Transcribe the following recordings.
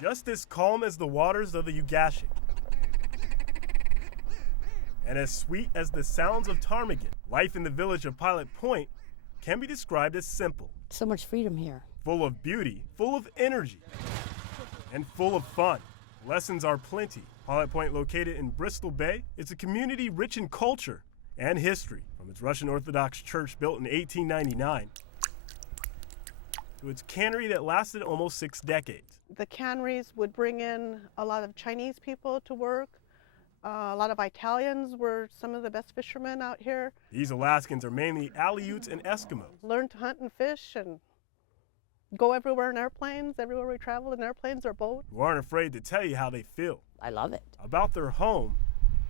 just as calm as the waters of the Ugashik, and as sweet as the sounds of ptarmigan. Life in the village of Pilot Point can be described as simple. So much freedom here. Full of beauty, full of energy, and full of fun. Lessons are plenty. Pilot Point, located in Bristol Bay, is a community rich in culture and history, from its Russian Orthodox church built in 1899 to its cannery that lasted almost 6 decades. The canneries would bring in a lot of Chinese people to work. A lot of Italians were some of the best fishermen out here. These Alaskans are mainly Aleuts and Eskimos. Learned to hunt and fish and go everywhere in airplanes, everywhere we travel in airplanes or boat. Who aren't afraid to tell you how they feel I love it. about their home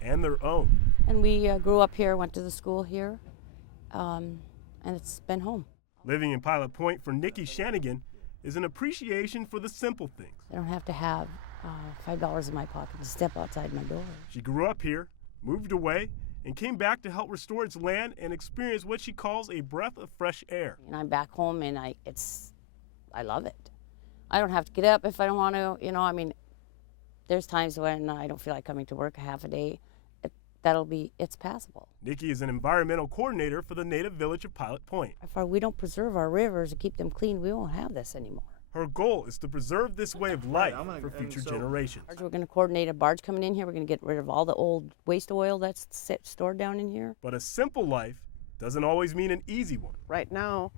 and their own. And we grew up here, went to the school here, and it's been home. Living in Pilot Point for Nikki Shanigan is an appreciation for the simple things. I don't have to have $5 in my pocket to step outside my door. She grew up here, moved away, and came back to help restore its land and experience what she calls a breath of fresh air. And I'm back home, and I love it. I don't have to get up if I don't want to. There's times when I don't feel like coming to work a half a day. It's passable. Nikki is an environmental coordinator for the native village of Pilot Point. If we don't preserve our rivers and keep them clean, we won't have this anymore. Her goal is to preserve this way of life for future generations. We're going to coordinate a barge coming in here. We're going to get rid of all the old waste oil that's stored down in here. But a simple life doesn't always mean an easy one. Right now,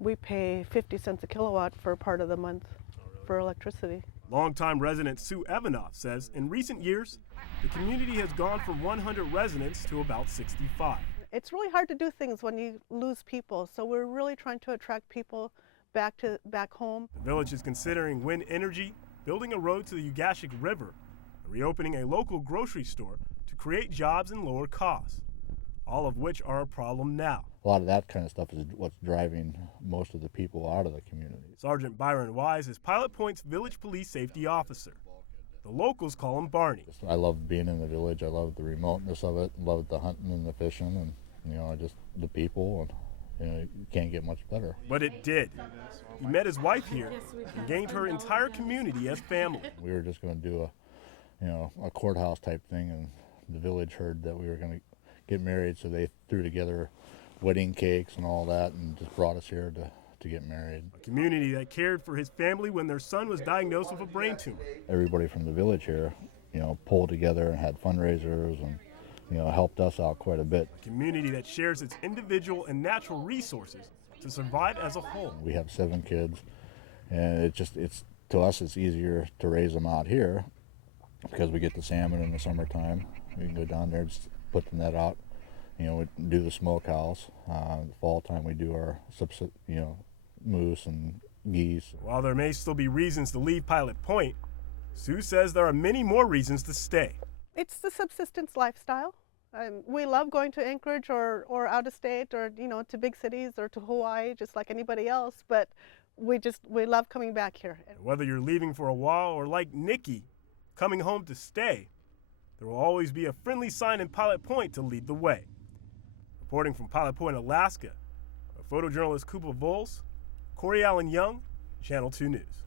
we pay 50 cents a kilowatt for part of the month for electricity. Longtime resident Sue Evanoff says in recent years, the community has gone from 100 residents to about 65. It's really hard to do things when you lose people, so we're really trying to attract people back home. The village is considering wind energy, building a road to the Ugashik River, and reopening a local grocery store to create jobs and lower costs, all of which are a problem now. A lot of that kind of stuff is what's driving most of the people out of the community. Sergeant Byron Wise is Pilot Point's village police safety officer. The locals call him Barney. I love being in the village. I love the remoteness of it. I love the hunting and the fishing, and just the people. And you can't get much better. But it did. He met his wife here and gained her entire community as family. We were just going to do a courthouse type thing, and the village heard that we were going to get married, so they threw together wedding cakes and all that and just brought us here to get married. A community that cared for his family when their son was diagnosed with a brain tumor. Everybody from the village here, pulled together and had fundraisers and helped us out quite a bit. A community that shares its individual and natural resources to survive as a whole. We have 7 kids, and it's to us it's easier to raise them out here because we get the salmon in the summertime. We can go down there and just put the net out. We do the smokehouse. The fall time we do our moose and geese. While there may still be reasons to leave Pilot Point, Sue says there are many more reasons to stay. It's the subsistence lifestyle. We love going to Anchorage or out of state or to big cities or to Hawaii just like anybody else, but we love coming back here. And whether you're leaving for a while or like Nikki, coming home to stay, there will always be a friendly sign in Pilot Point to lead the way. Reporting from Pilot Point, Alaska, photojournalist Cooper Vols, Corey Allen Young, Channel 2 News.